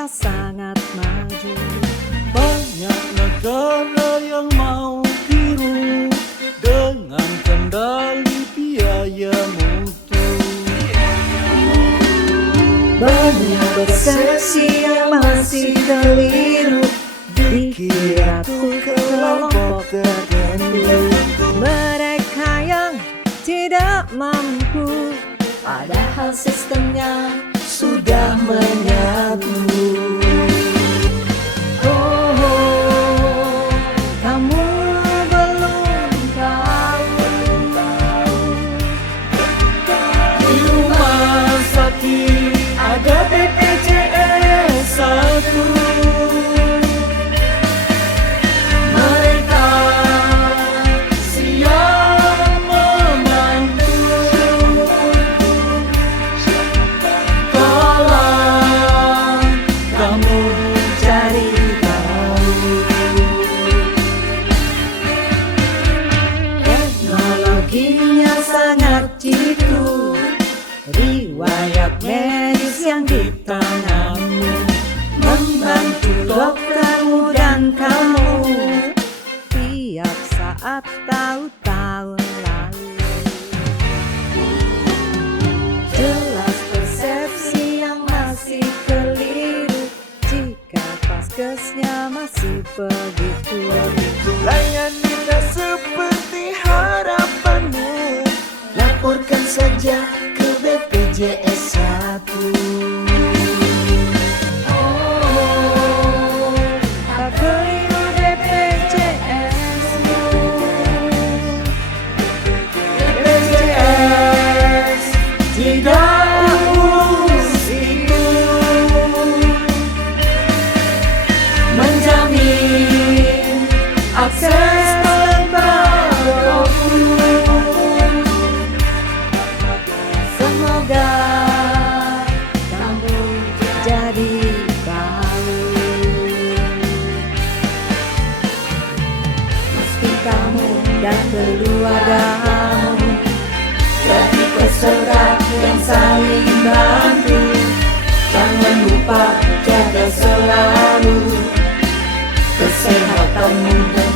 sudah sangat maju. Banyak negara yang mau tiru dengan kendali biaya mutu. Banyak persepsi yang masih keliru, dikira tuh kelompok tertentu. Mereka yang tidak mampu, padahal sistemnya sudah menyatu. Oh, kamu belum tahu, Di rumah sakit ada BPJS 1. Mereka siap membantu. Tolong kamu cari tahu. teknologinya sangat jitu, riwayat medis yang di tanganmu, membantu doktermu dan kamu tiap saat tahun lalu. Jelas persepsi yang masih keliru, jika paskesnya masih begitu. Layani tak seperti harapanmu. Laporkan saja ke BPJS 1. Oh, tak keliru BPJS. BPJS tidak urus itu. Menjamin akses tanpa dokter. Semoga kamu jadi tahu. Meski kamu dan keluargamu jadi peserta yang saling bantu, jangan lupa jaga selalu kesehatanmu.